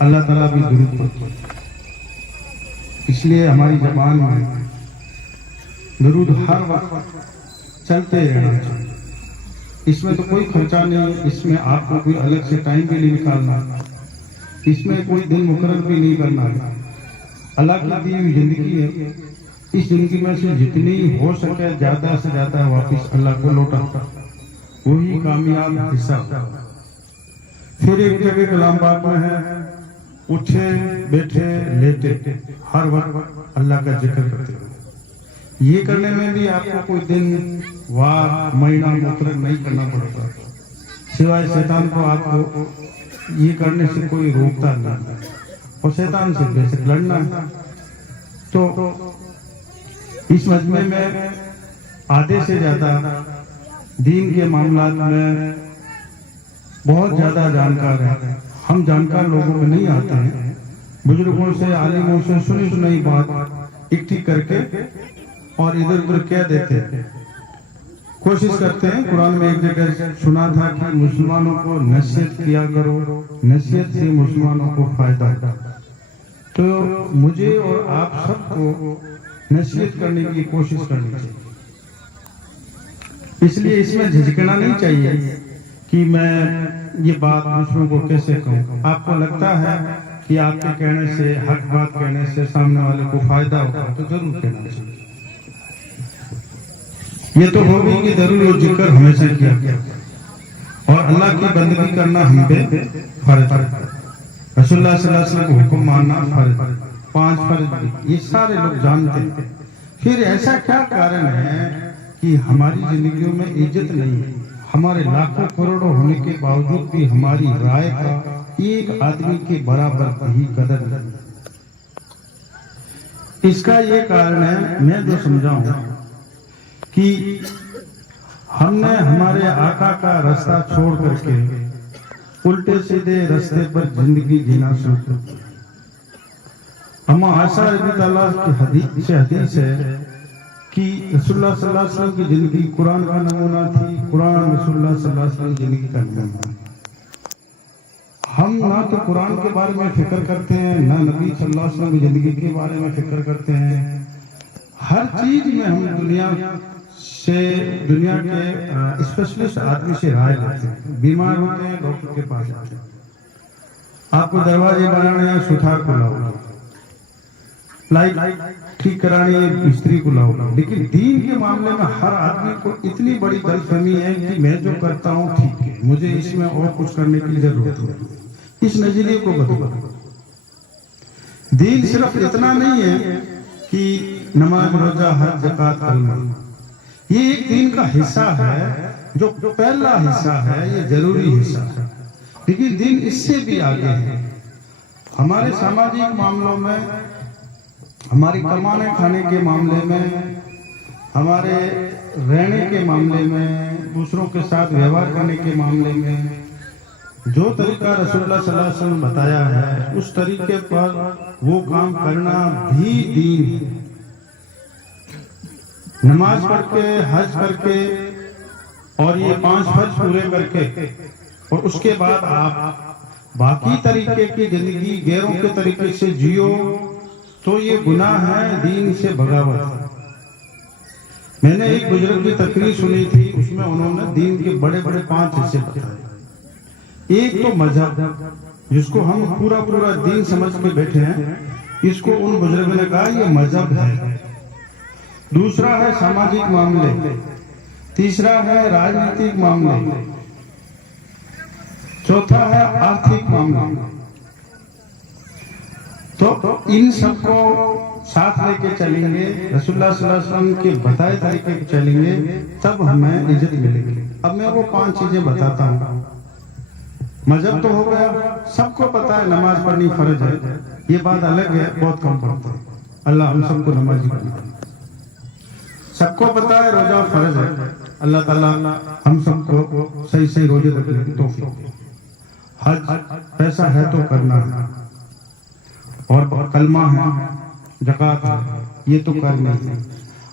अल्लाह ताला भी दुरूद पढ़ते हैं। इसलिए हमारी ज़बान में दुरूद हर वक्त चलते रहना चाहिए। इसमें तो कोई खर्चा नहीं, इसमें आपको कोई अलग से टाइम भी नहीं निकालना, इसमें कोई दिन मुकर्रर भी नहीं करना है। अल्लाह की दी हुई जिंदगी है, इस जिंदगी में से जितनी हो सके ज्यादा से ज्यादा वापस अल्लाह को लौटा, वही कामयाब हिस्सा। फिर एक जगह कलाम पाक में है, उठे बैठे लेटे हर वक्त अल्लाह का जिक्र करते हो। ये करने में भी आपको कोई दिन वार महीना मुकर्रर नहीं करना पड़ता, सिवाय शैतान को आपको ये करने से कोई रोकता नहीं, और शैतान से बेशक लड़ना है। तो इस मजमे में आधे से ज्यादा दीन के मामला में बहुत ज्यादा जानकार है। हम जानकार लोगों में नहीं आते हैं, बुजुर्गों से आलिमों से सुनी सुनाई बात इकट्ठी करके और इधर उधर कह देते हैं, कोशिश करते हैं। कुरान में एक जगह सुना था कि मुसलमानों को नसीहत किया करो, नसीहत से मुसलमानों को फायदा होगा। तो मुझे और आप सबको नसीहत करने की कोशिश करनी चाहिए। इसलिए इसमें झिझकना नहीं चाहिए कि मैं ये बात दूसरों को कैसे कहूँ। आपको लगता है कि आपके कहने से, हक बात कहने से सामने वाले को फायदा होगा तो जरूर कहना चाहिए। ये तो होगी कि जरूर वो जिक्र हमेशा किया गया, और अल्लाह की बंदगी करना हम पे फर्ज है। रसूलुल्लाह सल्लल्लाहु अलैहि वसल्लम को हुक्म मानना फर्ज, 5 फर्ज ये सारे लोग जानते हैं। फिर ऐसा क्या कारण है कि हमारी जिंदगियों में इज्जत नहीं है? हमारे लाखों करोड़ों होने के बावजूद भी हमारी राय का एक आदमी के बराबर ही कदर नहीं। इसका ये कारण है, मैं जो समझाऊं कि हमने हमारे आका का रास्ता छोड़ करके उल्टे सीधे रास्ते पर जिंदगी जीना शुरू कर दिया। हम आशा की हदीस है कि रसूलुल्लाह सल्लल्लाहु अलैहि वसल्लम की जिंदगी कुरान का नमूना थी, कुरान रसूलुल्लाह सल्लल्लाहु अलैहि वसल्लम की जिंदगी का नमूना। हम ना तो कुरान के बारे में फिक्र करते हैं, ना नबी सल्लल्लाहु अलैहि वसल्लम की जिंदगी के बारे में फिक्र करते हैं। हर चीज में हम दुनिया के स्पेशलिस्ट आदमी से राय लेते हैं। बीमार होते हैं डॉक्टर के पास जाते हैं, आपको दरवाजे बनाने या सुथार को लाओ, लाइट ठीक करानी है मिस्त्री को लाओ। लेकिन दीन के मामले में हर आदमी को इतनी बड़ी गलतफहमी है कि मैं जो करता हूँ ठीक है, मुझे इसमें और कुछ करने की जरूरत है। इस नजरिए को बदलो। दीन सिर्फ इतना नहीं है कि नमाज रोजा हज ज़कात कलमा, ये एक दीन का हिस्सा है, जो पहला हिस्सा है, ये जरूरी हिस्सा है। लेकिन दीन इससे भी आगे है। हमारे सामाजिक मामलों में, हमारे कमाने खाने के मामले में, हमारे रहने के मामले में, दूसरों के साथ व्यवहार करने के मामले में जो तरीका रसूलुल्लाह सल्लल्लाहु अलैहि वसल्लम बताया है, उस तरीके पर वो काम करना भी दीन है। नमाज पढ़ के, हज करके और ये 5 फर्ज पूरे करके और उसके बाद आप बाकी तरीके की जिंदगी गैरों के तरीके से जियो तो ये गुनाह है, दीन से बगावत। मैंने एक बुजुर्ग की तकरीर सुनी थी, उसमें उन्होंने दीन के बड़े बड़े 5 हिस्से बताए। एक तो मजहब, जिसको हम पूरा पूरा दीन समझ के बैठे हैं, इसको उन बुजुर्गों ने कहा ये मजहब है। दूसरा है सामाजिक मामले, तीसरा है राजनीतिक मामले, चौथा है आर्थिक मामला। तो इन सबको साथ लेके चलेंगे, रसूलुल्लाह सल्लल्लाहु अलैहि वसल्लम के बताए तरीके पे चलेंगे, तब हमें इज्जत मिलेगी। अब मैं वो 5 चीजें बताता हूँ। मजहब तो हो गया, सबको पता है नमाज पढ़नी फर्ज है, ये बात अलग है, बहुत कम पढ़ते हैं। अल्लाह हम सबको नमाजी बनाए। सबको पता है रोजा फर्ज है, अल्लाह ताला हम सबको सही सही रोजे रखने की तौफीक दे। हज पैसा है तो करना है, और कलमा है, ज़कात है, ये तो करना है।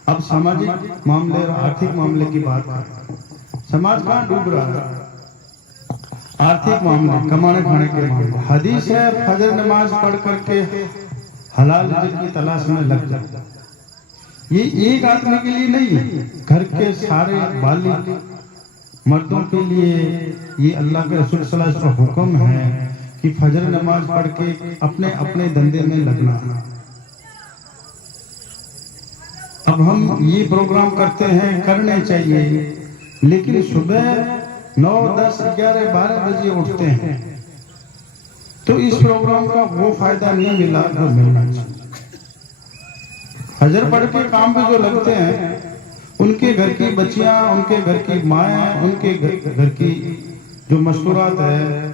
अब सामाजिक मामले और आर्थिक मामले की बात करें। समाज कहाँ डूब रहा है? आर्थिक मामले, कमाने खाने के मामले। हदीस है फजर नमाज पढ़ करके हलाल रिज़्क़ की तलाश में लग जाता। ये एक आदमी के लिए नहीं है, घर के सारे बालिग मर्दों के लिए ये अल्लाह के रसूल सल्लल्लाहु अलैहि वसल्लम का हुक्म है कि फजर नमाज पढ़ के अपने अपने धंधे में लगना। अब हम ये प्रोग्राम करते हैं, करने चाहिए, लेकिन सुबह 9, 10, 11, 12 बजे उठते हैं तो इस प्रोग्राम का वो फायदा नहीं मिला जो मिलना चाहिए। फजर पढ़ के काम पे जो लगते हैं, उनके घर की बच्चियां, उनके घर की माएँ, उनके घर की जो मस्तूरात है,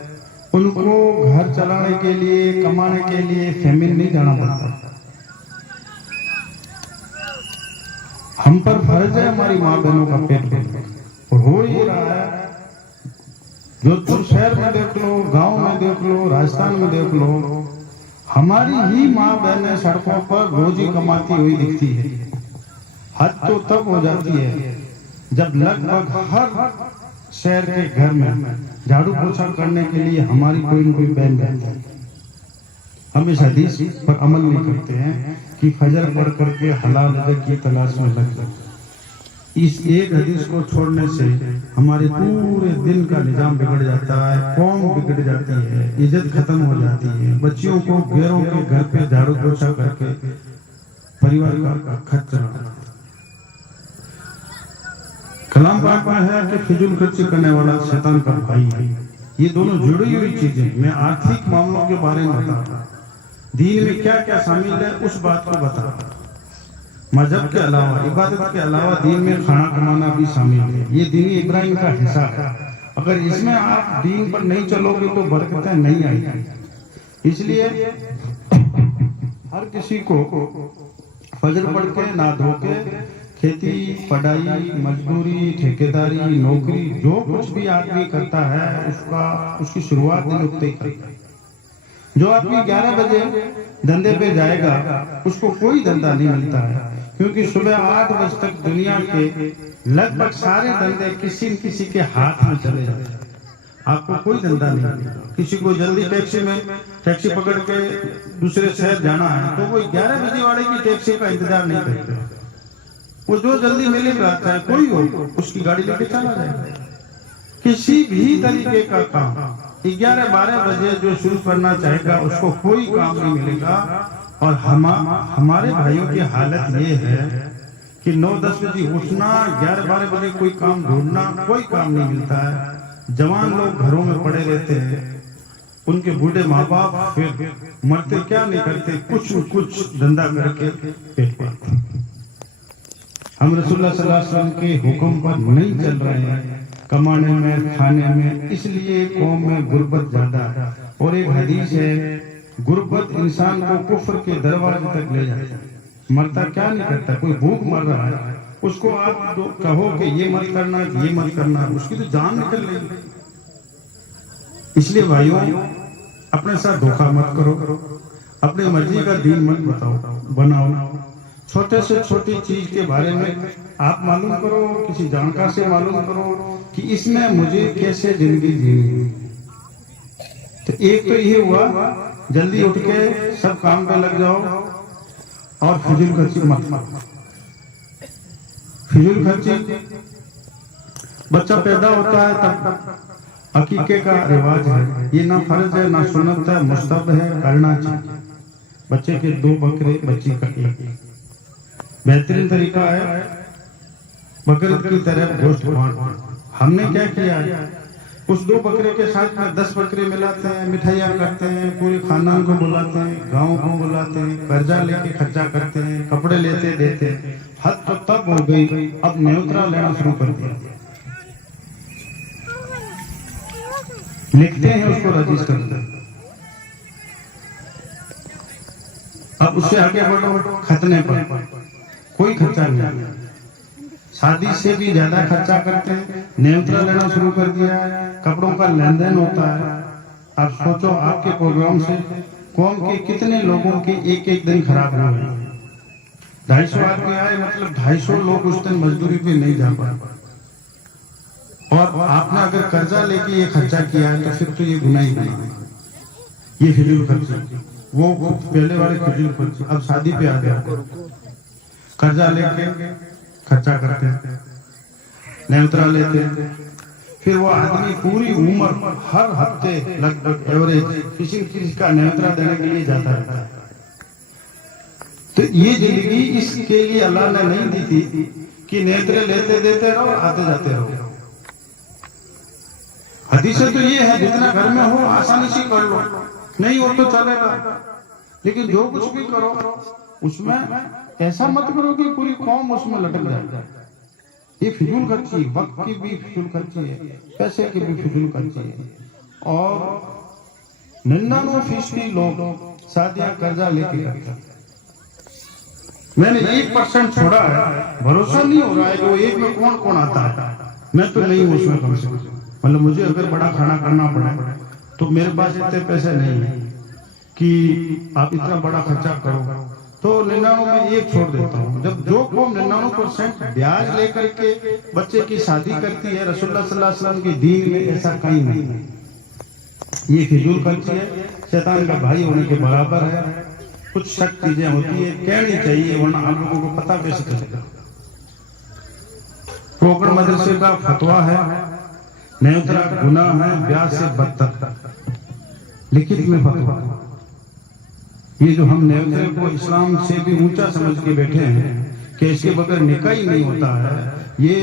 उनको घर चलाने के लिए, कमाने के लिए फेमिन नहीं जाना पड़ता। हम पर फर्ज है हमारी माँ बहनों का पेट भरना, और हो ही रहा है। जोधपुर शहर में देख लो, गांव में देख लो, राजस्थान में देख लो, हमारी ही माँ बहनें सड़कों पर रोजी कमाती हुई दिखती है। हद तो तब हो जाती है जब लगभग हर शहर के घर में झाड़ू पोछा करने के लिए हमारी कोई न कोई बहन रहती है। हम इस हदीस पर अमल नहीं करते हैं कि फजर पढ़ करके हलाल रिज़्क़ की तलाश में लग जाए। इस एक हदीस को छोड़ने से हमारे पूरे दिन का निजाम बिगड़ जाता है, कौम बिगड़ जाती है, इज्जत खत्म हो जाती है। बच्चियों को गैरों के घर पे झाड़ू पोछा करके परिवार का खर्च चलाना। कलाम पाक में है कि फिजूल खर्ची करने वाला शैतान का भाई है। ये दोनों जुड़ी हुई चीजें। मैं आर्थिक मामलों के बारे में बता रहा, दीन में क्या क्या शामिल है उस बात को बता रहा। मजहब के अलावा, इबादत के अलावा दीन में खाना कमाना भी शामिल है। ये दीन इब्राहिम का हिस्सा है। अगर इसमें आप दीन पर नहीं चलोगे तो बरकतें नहीं आएगी। इसलिए हर किसी को फजर पढ़ के ना धो के खेती, पढ़ाई, मजदूरी, ठेकेदारी, नौकरी, जो कुछ भी आदमी करता है उसकी शुरुआत दिन उठते ही करता है। जो आदमी 11 बजे धंधे पे जाएगा उसको कोई धंधा नहीं मिलता है, क्योंकि सुबह 8 बजे तक दुनिया के लगभग सारे धंधे किसी न किसी के हाथ में चले जाते हैं। आपको कोई धंधा नहीं मिलेगा। किसी को जल्दी टैक्सी पकड़ के दूसरे शहर जाना है तो वो 11 बजे वाले की टैक्सी का इंतजार नहीं करते। वो जो जल्दी मिलेगा, चाहे कोई हो, उसकी गाड़ी लेके चला जाएगा। किसी भी तरीके का काम 11-12 बजे जो शुरू करना चाहेगा उसको कोई काम नहीं मिलेगा। और हमारे भाइयों की हालत ये है कि 9-10 बजे उठना, 11-12 बजे कोई काम ढूंढना, कोई काम नहीं मिलता है। जवान लोग घरों में पड़े रहते हैं, उनके बूढ़े माँ बाप फिर मरते क्या नहीं करते, कुछ धंधा करके पेट पालते। हम रसूलुल्लाह सल्लल्लाहु अलैहि वसल्लम के हुक्म पर नहीं चल रहे हैं कमाने में, खाने में, इसलिए कौम में गुर्बत ज्यादा है। और एक हदीस है, गुर्बत इंसान को कुफ्र के दरवाजे तक ले जाता है। मरता क्या नहीं करता, कोई भूख मर रहा है, उसको आप कहो कि ये मत करना, ये मत करना, उसकी तो जान निकल रही। इसलिए भाइयों, अपने साथ धोखा मत करो, अपनी मर्जी का दीन मत बनाओ। छोटे से छोटी चीज के बारे में आप मालूम करो, किसी जानकार से मालूम करो कि इसमें मुझे कैसे जिंदगी जीनी है। तो एक तो ये हुआ, जल्दी उठ के सब काम पे लग जाओ और फिजूल खर्ची मत करो। फिजूल खर्ची, बच्चा पैदा होता है तब अकीके का रिवाज है, ये ना फर्ज है ना सुन्नत है, मुस्तहब है, करना चाहिए। बच्चे के 2 बकरे, बच्ची का 1। बेहतरीन तरीका है बकरीद की तरह गोश्त बांटना। हमने क्या किया है, उस 2 बकरे के साथ में 10 बकरे मिलाते हैं, मिठाइयाँ करते हैं, पूरे खानदान को बुलाते हैं, गाँव को बुलाते हैं, कर्जा लेके खर्चा करते हैं, कपड़े लेते देते हैं। हद तो तब हो गई, अब न्योतरा लेना शुरू कर दिया। लिखते हैं, उसको रजिस्टर करते हैं। अब उससे आगे बढ़ो, खतने पर कोई खर्चा नहीं, शादी से भी ज्यादा खर्चा करते हैं, न्योतरा लेना शुरू कर दिया है, कपड़ों का लेन देन होता है। आप सोचो, आपके प्रोग्राम से कौम के कितने लोगों के एक दिन खराब हुए। 250 आदमी आए, मतलब 250 लोग उस दिन मजदूरी पे नहीं जा पाए। और आपने अगर कर्जा लेके ये खर्चा किया है तो फिर तो ये गुनाह ही गुनाह है, ये फिजूल खर्ची। वो पहले वाले फिजूल खर्ची अब शादी पे आ गया, कर्जा लेके खर्चा करते, न्योतरा लेते, फिर वो आदमी पूरी उम्र हर हफ्ते लगभग एवरेज किसी का न्योतरा देने के लिए जाता रहता है। तो ये जिंदगी इसके लिए अल्लाह ने नहीं दी थी कि न्योतरे लेते देते रहो आते जाते रहो। हदीस तो ये है जितना घर में हो आसानी से कर लो, नहीं हो तो चलेगा, लेकिन जो कुछ भी करो उसमें ऐसा मत करो कि पूरी कौम उसमें लटक जाए। ये फिजूल खर्ची, वक्त की भी फिजूल खर्ची है, पैसे की भी फिजूल खर्ची है। और 99% लोग शादियां कर्जा लेके करते हैं। मैंने 1% छोड़ा है, भरोसा नहीं हो रहा है कि वो एक में कौन कौन आता है। मैं तो नहीं हूं उसमें कम से कम, मतलब मुझे अगर बड़ा खाना करना पड़े तो मेरे पास इतने पैसे नहीं है कि आप इतना बड़ा खर्चा करो, तो 99 में एक छोड़ देता हूँ। जब जो कौम 99% ब्याज लेकर के बच्चे की शादी करती है, रसूलुल्लाह सल्लल्लाहु अलैहि वसल्लम की दीन में ऐसा कहीं नहीं है। ये फिजूल खर्ची है, शैतान का भाई होने के बराबर है। कुछ शक चीजें होती है कहनी चाहिए, वरना आप लोगों को पता कैसे चलेगा। कोकण मदरसे का फतवा है न्योतरा गुनाह है ब्याज से बदतर, लिखित में फतवा। ये जो हम न्योतरे को इस्लाम से भी ऊंचा समझ के बैठे हैं कि इसके बगैर निकाह ही नहीं होता है, ये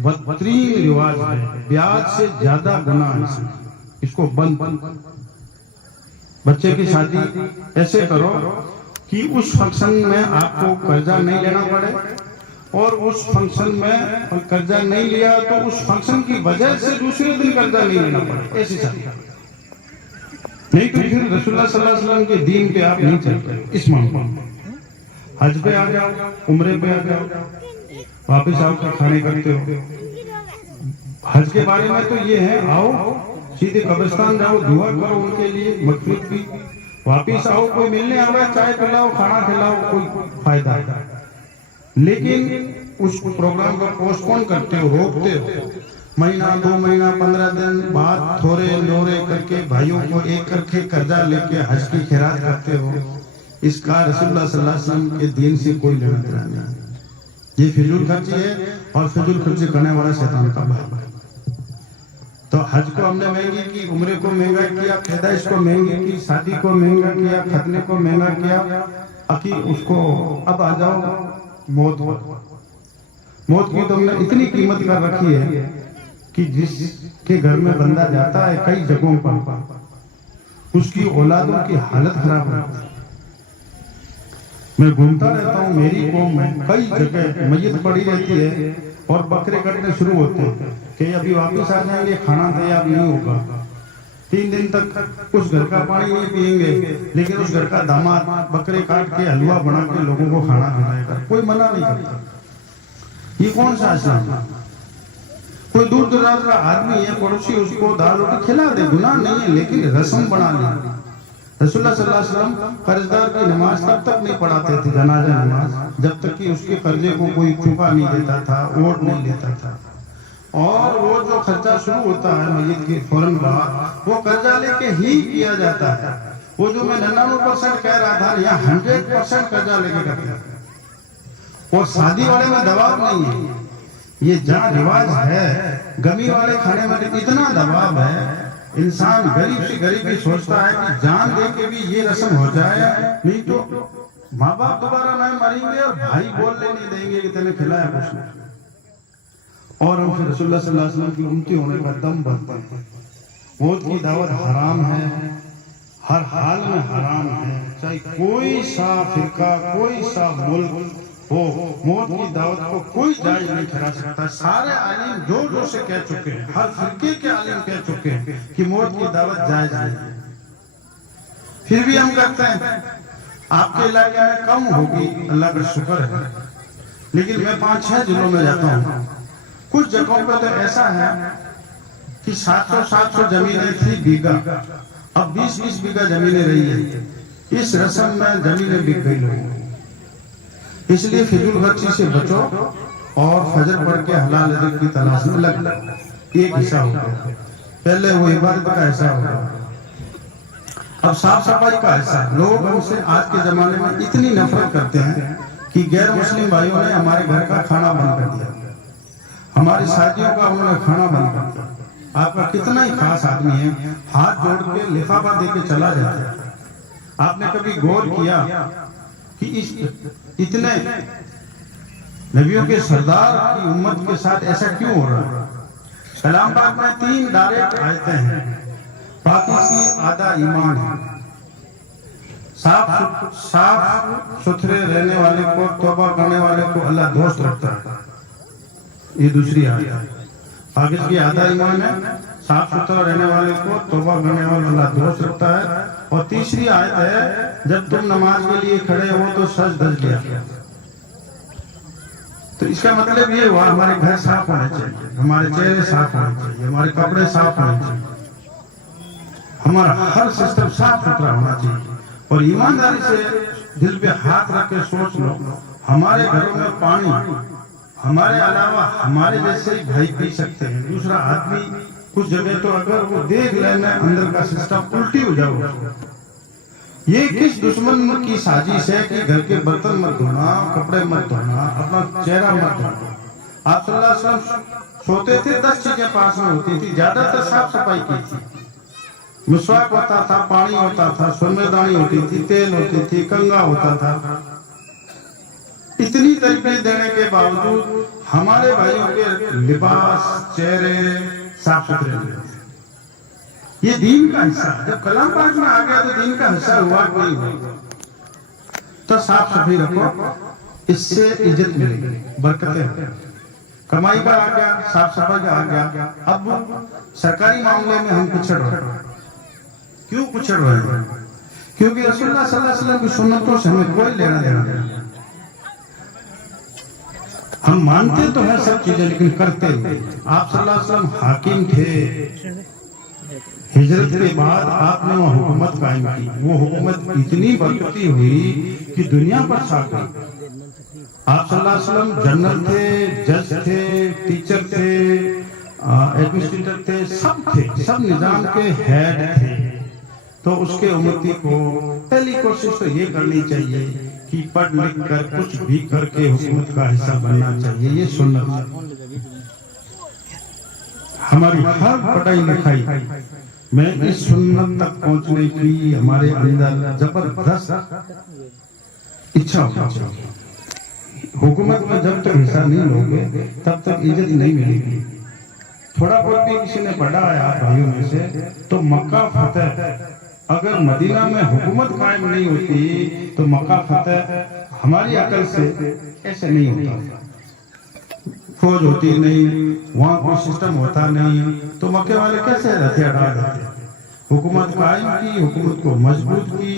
बदतरीन रिवाज है, ब्याज से ज्यादा गुनाह है। इसको बंद, बच्चे की शादी ऐसे करो कि उस फंक्शन में आपको कर्जा नहीं लेना पड़े, और उस फंक्शन में कर्जा नहीं लिया तो उस फंक्शन की वजह से दूसरे दिन कर्जा नहीं लेना पड़े, ऐसी शादी। नहीं तो फिर रसूलुल्लाह सल्लल्लाहु अलैहि वसल्लम के दीन पे आप नहीं चलते। इस मामले में हज पे आ जाओ, उम्रे पे आ जाओ, वापिस आओ तो खाने करते हो। हज के बारे में तो ये है, आओ सीधे कब्रिस्तान जाओ, दुआ करो उनके लिए मगफिरत की, वापिस आओ, कोई मिलने आवे चाय पिलाओ खाना खिलाओ, कोई फायदा है। लेकिन उस प्रोग्राम को पोस्टपोन करते हो, रोकते हो, महीना 2 महीना 15 दिन बाद थोड़े नोरे करके भाइयों को एक करके कर्जा लेके हज की खैरात करते हो। इसका रसूलुल्लाह सल्लल्लाहु अलैहि वसल्लम के दीन से कोई लेना देना नहीं। ये फिजूल खर्ची है, और फिजूल खर्ची करने वाला शैतान का भाई। तो हज को हमने महंगी की, उम्रे को महंगा किया, पैदाइश को महंगी की, शादी को महंगा किया, खतने को महंगा किया, अकी उसको अब आ जाओ मौत। मौत की तो हमने इतनी कीमत कर रखी है कि जिसके घर में बंदा जाता है कई जगहों पर उसकी औलादों की हालत खराब रहती है। मैं घूमता रहता हूँ, मेरी कौम में कई जगह मैयत पड़ी रहती है और बकरे कटने शुरू होते हैं कि अभी वापस आ जाएंगे, खाना तैयार नहीं होगा, 3 दिन तक उस घर का पानी नहीं पिएंगे, लेकिन उस घर का दामाद बकरे काट के हलवा बना के लोगों को खाना खिलाएगा, कोई मना नहीं करता। ये कौन सा इस्लाम है? कोई दूर दराज का आदमी है, पड़ोसी, उसको दाल रोटी खिला दे, गुनाह नहीं है, लेकिन रस्म बना ली। रसूलुल्लाह सल्लल्लाहु अलैहि वसल्लम कर्जदार की नमाज तब तक नहीं पढ़ाते थे, जनाजा नमाज, जब तक कि उसके कर्जे को कोई चुका नहीं देता था, वोट नहीं लेता था। और वो जो खर्चा शुरू होता है मस्जिद के फौरन बाद, वो कर्जा लेके ही किया जाता है। वो जो मैं 99% कह रहा था, यहाँ 100% कर्जा लेके करते हैं। और शादी वाले में दबाव नहीं है, ये जहाँ रिवाज है, गमी वाले खाने में इतना दबाव है, इंसान गरीब से गरीब ही सोचता है कि जान दे के भी ये रस्म हो जाए, नहीं तो माँ बाप दोबारा नहीं मरेंगे और भाई बोलने नहीं देंगे कि तेने खिलाया कुछ नहीं। और हम फिर रसूलुल्लाह सल्लल्लाहु अलैहि वसल्लम की उम्मती होने का दम भरते हैं। मौत की दावत हराम है, हर हाल में हराम है, चाहे कोई सा फिरका, कोई सा मुल्क हो, मौत की दावत को कोई जायज नहीं ठहरा सकता। सारे आलिम जोर जोर से कह चुके हैं, हर फिरके के आलिम कह चुके हैं कि मौत की दावत जायज नहीं। फिर भी हम करते हैं। आपके इलाके में कम होगी, अल्लाह का शुक्र है, लेकिन मैं 5-6 जिलों में जाता हूँ। कुछ जगहों पर तो ऐसा है कि 700-700 जमीनें थी बीघा, अब 20-20 बीघा जमीनें रही है। इस रस्म में जमीनें बिक गई लोगों। इसलिए फिजूल खर्ची से बचो और फजर पढ़ के हलाल रिज़्क़ की तलाश में लग। एक हिस्सा हो गया। पहले वो इबादत का हिस्सा हो गया, अब साफ सफाई का हिस्सा। लोग हमसे आज के जमाने में इतनी नफरत करते हैं कि गैर मुस्लिम भाइयों ने हमारे घर का खाना बंद कर दिया, हमारी शादियों का उन्होंने खाना बंद कर दिया। आपका कितना ही खास आदमी है, हाथ जोड़ के लिफाफा दे के चला जाता है। आपने कभी गौर किया कि इस इतने नबियों के सरदार की उम्मत के साथ ऐसा क्यों हो रहा है? कलाम पाक में 3 डायरेक्ट आयतें हैं। पाकिस्तानी आधा ईमान है, साफ सुथरे रहने वाले को, तौबा करने वाले को अल्लाह दोस्त रखता है। ये दूसरी आयत है। पाकिस्तानी आधा ईमान है, साफ सुथरा रहने वाले को, तौबा करने वाला अल्लाह दोस्त रखता है। और तीसरी आयत है, जब तुम नमाज के लिए खड़े हो तो सच धज लिया। तो इसका मतलब ये हुआ हमारे घर साफ होने चाहिए, हमारे चेहरे साफ होने चाहिए, हमारे कपड़े साफ होने चाहिए, हमारा हर सिस्टम साफ सुथरा होना चाहिए। और ईमानदारी से दिल पे हाथ रख के सोच लो, हमारे घरों में पानी हमारे अलावा हमारे जैसे ही भाई पी सकते हैं, दूसरा आदमी कुछ जगह तो अगर वो देख लेना अंदर का सिस्टम उल्टी हो जाओ। ये किस दुश्मन की साजिश है कि घर के बर्तन मत धोना, कपड़े मत धोना, अपना चेहरा मत धोना। आप सल्लल्लाहु अलैहि वसल्लम सोते थे, 10 चीजें पास में होती थी, ज्यादातर साफ सफाई की थी। मिसवाक होता था, पानी होता था, सुरमेदानी होती थी, तेल होती थी, कंघा होता था। इतनी तरकीब देने के बावजूद हमारे भाइयों के लिबास, चेहरे साफ सुथरे थे। ये दीन का हिस्सा। जब कलाम पाक में आ गया तो दीन का हिस्सा हुआ कोई हुआ। तो साफ सफाई रखो, इससे इज्जत मिलेगी, बरकतें। कमाई का आ गया, साफ सफाई का आ गया। अब सरकारी मामले में हम पिछड़ रहे हैं। क्यों पिछड़ रहे हैं? क्योंकि रसूलुल्लाह सल्लल्लाहु अलैहि वसल्लम की सुन्नतों से हमें कोई लेना देना नहीं। हम मानते तो हैं सब चीजें, लेकिन करते नहीं। आप सल्लल्लाहु अलैहि वसल्लम हाकिम थे, हिजरत के बाद आपने वो हुकूमत कायम की। वो हुकूमत इतनी बरकती हुई कि दुनिया पर छा गई। आप सल्लल्लाहु अलैहि वसल्लम जनरल थे, जज थे, टीचर थे, एडमिनिस्ट्रेटर थे, सब निजाम के हेड थे। तो उसके उम्मती को पहली कोशिश तो ये करनी चाहिए कि पढ़ लिख कर कुछ भी करके हुकूमत का हिस्सा बनना चाहिए। ये सुन्नत है। हमारी हर पढ़ाई लिखाई में इस सुन्नत तक पहुंचने की हमारे अंदर जबरदस्त इच्छा होनी चाहिए। हुकूमत में जब तक हिस्सा नहीं लोगे तब तक इज्जत नहीं मिलेगी। थोड़ा बहुत भी किसी ने पढ़ा है आप भाइयों में से, तो मक्का फतेह, अगर मदीना में हुकूमत कायम नहीं होती तो मक्का फतेह हमारी अकल से ऐसे नहीं होता। फौज होती नहीं, वहां कोई सिस्टम होता नहीं, तो मक्के वाले कैसे हथियार डाल देते? हुकूमत कायम की, हुकूमत को मजबूत की,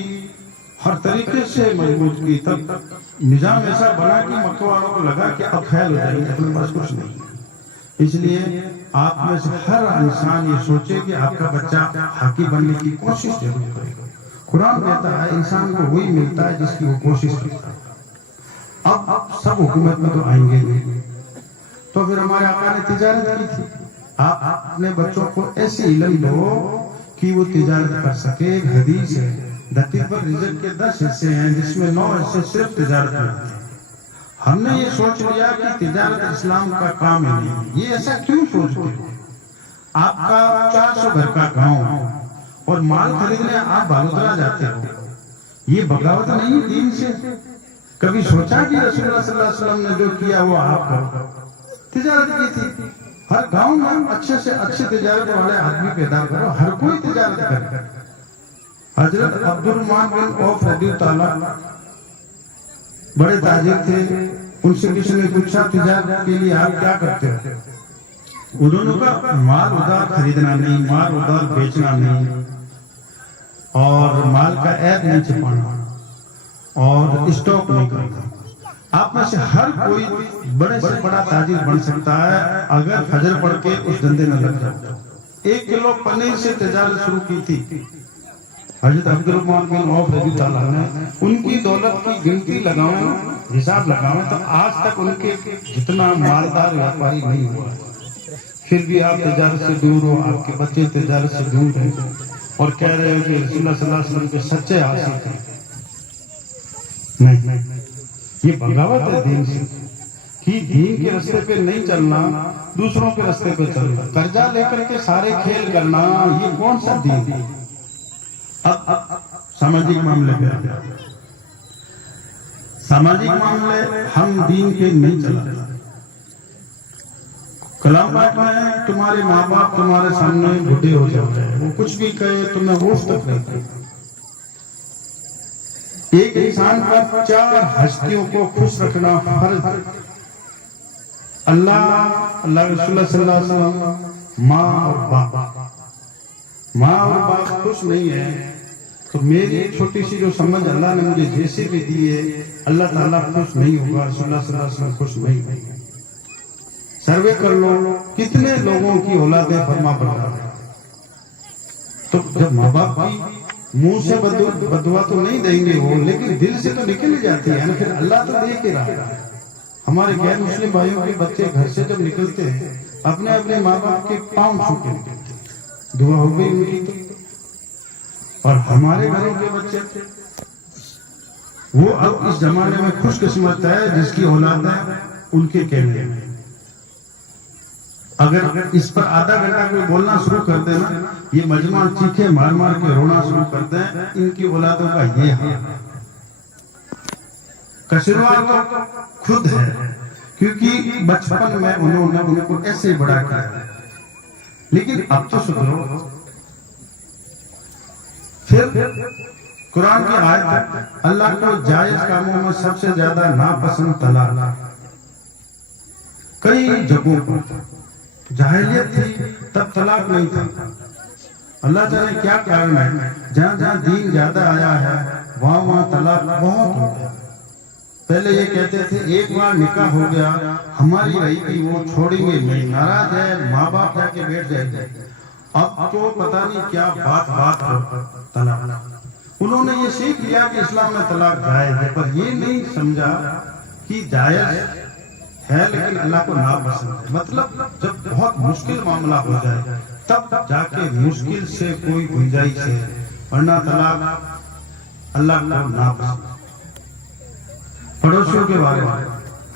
हर तरीके से मजबूत की, तब निजाम ऐसा बना कि मक्के वालों को लगा कि अब खैर हो जाएंगे, अपने पास कुछ नहीं। इसलिए आप में से हर इंसान ये सोचे कि आपका बच्चा हाकी बनने की कोशिश जरूर करे। कुरान कहता है इंसान को वही मिलता है जिसकी वो कोशिश करता है। अब सब हुकूमत में तो आएंगे नहीं, तो फिर हमारे आका ने तिजारत की थी। आप अपने बच्चों को ऐसे इल्म दो कि वो तिजारत कर सके। एक हदीस है, धरती पर रिज़्क के 10 हिस्से हैं जिसमें 9 हिस्से सिर्फ तिजारत में होते हैं। हमने ये सोच लिया कि तिजारत इस्लाम का काम ही नहीं। ये ऐसा क्यों सोचते हो? आपका 400 घर का गांव और माल खरीदने आप बड़ौदा जाते हो, ये बगावत नहीं दीन से? कभी सोचा कि रसूलुल्लाह सल्लल्लाहु अलैहि वसल्लम ने जो किया वो आप करो? तिजारत की थी। हर गांव में अच्छे से अच्छे तिजारत वाले आदमी पैदा करो, हर कोई तिजारत करे। हजरत अब्दुर्रहमान बिन औफ रज़ियल्लाहु ताला बड़े ताजिर थे। उनसे किसी ने पूछा तिजारत के लिए आप क्या करते हो? उन्होंने कहा माल उधार खरीदना नहीं, माल उधार बेचना नहीं, और माल का ऐब नहीं छिपाना, और स्टॉक नहीं करना। आप में से हर कोई बड़े से बड़ा ताजिर बन सकता है अगर फजर पढ़ के उस धंधे में लग जाए। 1 किलो पनीर से तिजारत शुरू की थी हजरत अब्दुर्रहमान बिन औफ रज़ियल्लाहु ताला ने। उनकी दौलत की गिनती लगाओ, हिसाब लगाओ, तो आज तक उनके जितना मालदार व्यापारी नहीं हुआ। फिर भी आप तिजारत से दूर हो, आपके बच्चे तिजारत से दूर हैं और कह रहे हो कि रसूलुल्लाह सल्लल्लाहु अलैहि वसल्लम के सच्चे आशिक हैं। नहीं, ये बगावत है दीन से कि दीन के रास्ते पे नहीं चलना, दूसरों के रास्ते पे चलना, कर्जा लेकर के सारे खेल करना, ये कौन सा दीन है? अब सामाजिक मामले पे आ गया। सामाजिक मामले हम दीन के नहीं चलाते। कलाम पाक में तुम्हारे माँ बाप तुम्हारे सामने बूढ़े हो जाते हैं, वो कुछ भी कहे तुम्हें होश तक नहीं करता। एक इंसान पर 4 हस्तियों को खुश रखना फर्ज है। अल्लाह रसूल सल्लल्लाहु अलैहि वसल्लम, माँ और बाप। माँ और बाप खुश नहीं है तो मेरी छोटी सी जो समझ अल्लाह ने मुझे जैसे भी दी है, अल्लाह ताला खुश नहीं होगा, रसूलुल्लाह सल्लल्लाहु अलैहि वसल्लम खुश नहीं होंगे। सर्वे कर लो कितने लोगों की औलादें फरमा बरदार है। तो जब माँ बाप की मुंह से बदुआ तो नहीं देंगे वो, लेकिन दिल से तो निकल ही जाती है ना, फिर अल्लाह तो दे के रहा है। हमारे गैर मुस्लिम भाइयों के बच्चे घर से जब निकलते हैं अपने अपने माँ बाप के पांव छू के निकलते, दुआ हो गई उनकी। और हमारे घरों के बच्चे वो अब इस जमाने में खुशकिस्मत है जिसकी औलाद है उनके कहने में। अगर इस पर आधा घंटा कोई बोलना शुरू कर देना, ये मजमा चीखे मार मार के रोना शुरू कर दें, इनकी औलादों का ये हाल। कसूरवार तो खुद है, क्योंकि बचपन में उन्होंने उनको ऐसे बड़ा किया। लेकिन अब तो सुधरो। फिर कुरान की आयत, अल्लाह को जायज कामों में सबसे ज्यादा नापसंद तलाक। कई जगहों पर जाहिलियत थी तब तलाक नहीं था। अल्लाह जाने क्या कारण है, जहां जहां दीन ज्यादा आया है वहां वहां तलाक बहुत हो गया। पहले ये कहते थे एक बार निकाह हो गया, हमारी रही कि वो छोड़ेंगे नहीं, नाराज है माँ बाप जाके बैठ जाएंगे। अब तो पता नहीं क्या बात बात हो तलाक। उन्होंने ये सीख लिया कि इस्लाम में तलाक जायज है, पर ये नहीं समझा कि जायज है लेकिन अल्लाह को नापसंद है। मतलब जब बहुत मुश्किल मामला हो जाए तब जाके मुश्किल से कोई गुंजाइश है, वरना तलाक अल्लाह को नापसंद। पड़ोसियों के बारे में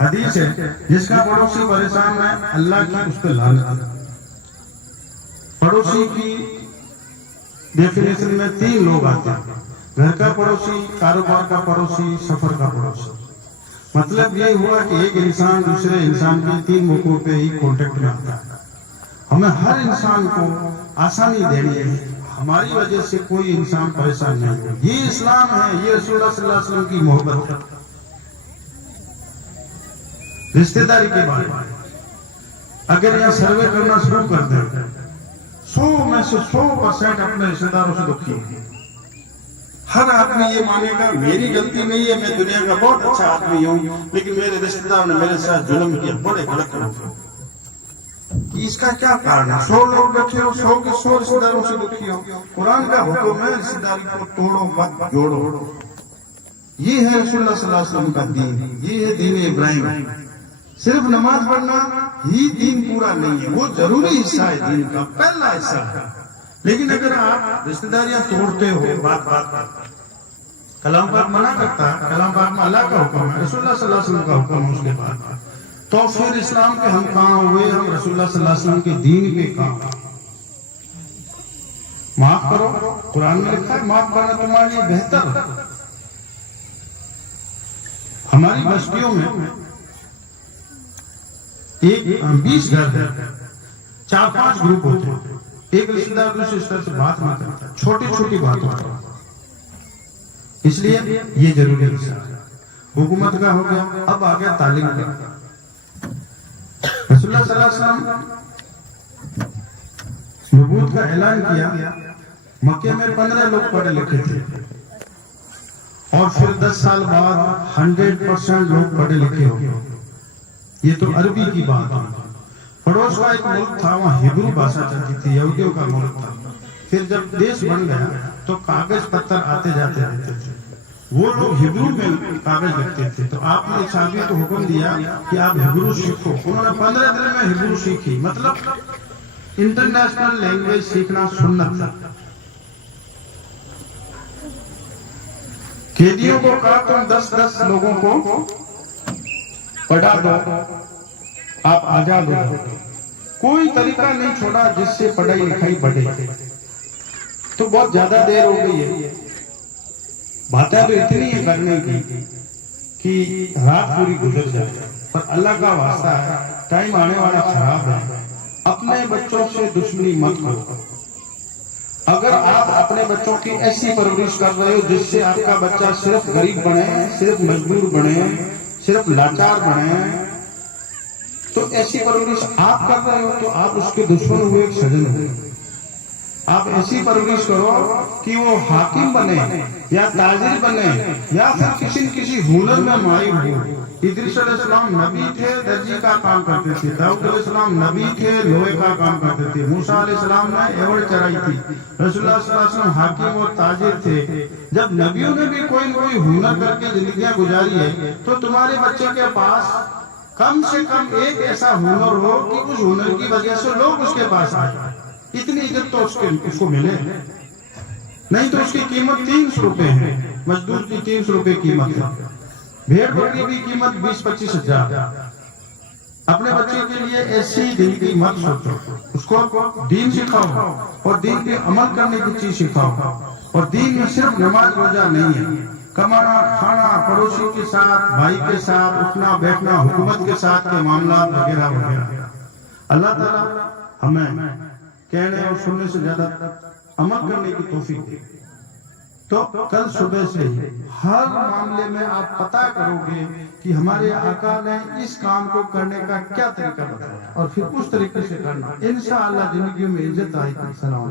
हदीस है, जिसका पड़ोसी परेशान है अल्लाह की उस पर लानत। पड़ोसी की डेफिनेशन में 3 लोग आते हैं, घर का पड़ोसी, कारोबार का पड़ोसी, सफर का पड़ोसी। मतलब ये हुआ कि एक इंसान दूसरे इंसान के 3 मौकों पे ही कांटेक्ट में आता है। हमें हर इंसान को आसानी देनी है, हमारी वजह से कोई इंसान परेशान नहीं हो। ये इस्लाम है, ये रसूलुल्लाह सल्लल्लाहु अलैहि वसल्लम की मोहब्बत है। रिश्तेदारी के बारे में अगर यहाँ सर्वे करना शुरू कर दे, 100 में से 100% अपने रिश्तेदारों से दुखी है। हर आदमी ये मानेगा मेरी गलती नहीं है, मैं दुनिया का बहुत अच्छा आदमी हूँ, लेकिन मेरे रिश्तेदार ने मेरे साथ जुल्म किया, बड़े गलत लोग। इसका क्या कारण है? 100 लोग बैठे हो, 100 के 100 रिश्तेदारों से दुखी हो। कुरान का हुक्म है रिश्तेदारी को तोड़ो मत जोड़ो। ये है रसूलुल्लाह सल्लल्लाहु अलैहि वसल्लम का दीन, ये है दीन इब्राहिम। सिर्फ नमाज पढ़ना ही दीन पूरा नहीं है, वो जरूरी हिस्सा है दीन का, पहला हिस्सा है। लेकिन अगर आप रिश्तेदारियां तोड़ते हो बात बात पर, कलाम पाक मना करता है, कलाम पाक में अल्लाह का हुक्म है, रसूलुल्लाह सल्लल्लाहु अलैहि वसल्लम का हुक्म है उसके बाद, तो फिर इस्लाम के हम कहाँ हुए? हम रसूलुल्लाह सल्लल्लाहु अलैहि वसल्लम के दीन पे कहाँ? माफ करो, कुरान में लिखा है माफ करना तुम्हारे लिए बेहतर है। हमारी बस्तियों में एक 20 घर है, 4-5 ग्रुप होते हैं, एक रिश्तेदार दूसरे रिश्तेदार से बात नहीं करता, छोटी छोटी बातों पर। इसलिए ये जरूरी है। हुकूमत का हो गया, अब आ गया तालीम का। रसूलुल्लाह सल्लल्लाहु अलैहि वसल्लम नबूवत का ऐलान किया, मक्के में 15 लोग पढ़े लिखे थे, और फिर 10 साल बाद 100% लोग पढ़े लिखे हो गए। ये तो अरबी की बात है। पड़ोस का एक मुल्क था, वहाँ हिब्रू भाषा चलती थी, यहूदियों का मुल्क था। फिर जब देश बन गया तो कागज पत्थर आते जाते रहते थे, वो लोग हिब्रू में कागज लिखते थे। तो आपने एक साहबी को हुक्म दिया कि आप हिब्रू सीखो। उन्होंने 15 दिन में हिब्रू सीखी। मतलब इंटरनेशनल लैंग्वेज सीखना सुन्नत है। कैदियों को कहा तुम 10-10 लोगों को पढ़ा दो, आप आजाद हो जाओ। कोई तरीका नहीं छोड़ा जिससे पढ़ाई लिखाई बढ़े। तो बहुत ज्यादा देर हो गई है, बातें तो इतनी है करने की कि रात पूरी गुजर जाए, पर अल्लाह का वास्ता है, टाइम आने वाला खराब है। अपने बच्चों से दुश्मनी मत करो। अगर आप अपने बच्चों की ऐसी परवरिश कर रहे हो जिससे आपका बच्चा सिर्फ गरीब बने, सिर्फ मजदूर बने, सिर्फ लाचार बने, तो ऐसी परवरिश आप कर रहे हो तो आप उसके दुश्मन हुए, एक सजन हुए। आप ऐसी परवरिश करो कि वो हाकिम बने या ताजिर बने या फिर किसी न किसी हुनर में माहिर हो। इदरीस अलैहिस्सलाम नबी थे, दर्जी का काम करते थे। दाऊद अलैहिस्सलाम नबी थे, लोहे का काम करते थे। मूसा अलैहिस्सलाम ने एवड़ चराई थी। रसूलुल्लाह सल्लल्लाहु अलैहि वसल्लम हाकिम और ताजिर थे। जब नबियों ने भी कोई न कोई हुनर करके जिंदगियां गुजारी है, तो तुम्हारे बच्चे के पास कम से कम एक ऐसा हुनर हो कि उस हुनर की वजह से लोग उसके पास आए। इतनी इज्जत तो उसको मिले, नहीं तो उसकी कीमत 300 रुपए है। मजदूर की 300 रुपए कीमत है। भेड़ बकरी की कीमत 20-25 हजार। अपने बच्चे के लिए ऐसी जिंदगी मत सोचो, उसको दीन सिखाओ और दीन पे अमल करने की चीज सिखाओ। और दीन में सिर्फ नमाज रोजा नहीं है, कमाना खाना, पड़ोसी के साथ, भाई के साथ उठना बैठना, हुकूमत के साथ के मामला वगैरह वगैरह। अल्लाह ताला हमें कहने और सुनने से ज्यादा अमल करने की तौफीक दे। तो कल सुबह से ही हर मामले में आप पता करोगे कि हमारे आका ने इस काम को करने का क्या तरीका बताया और फिर उस तरीके से करना। इंशाअल्लाह जिंदगी में इज्जत आएगी। सलाम।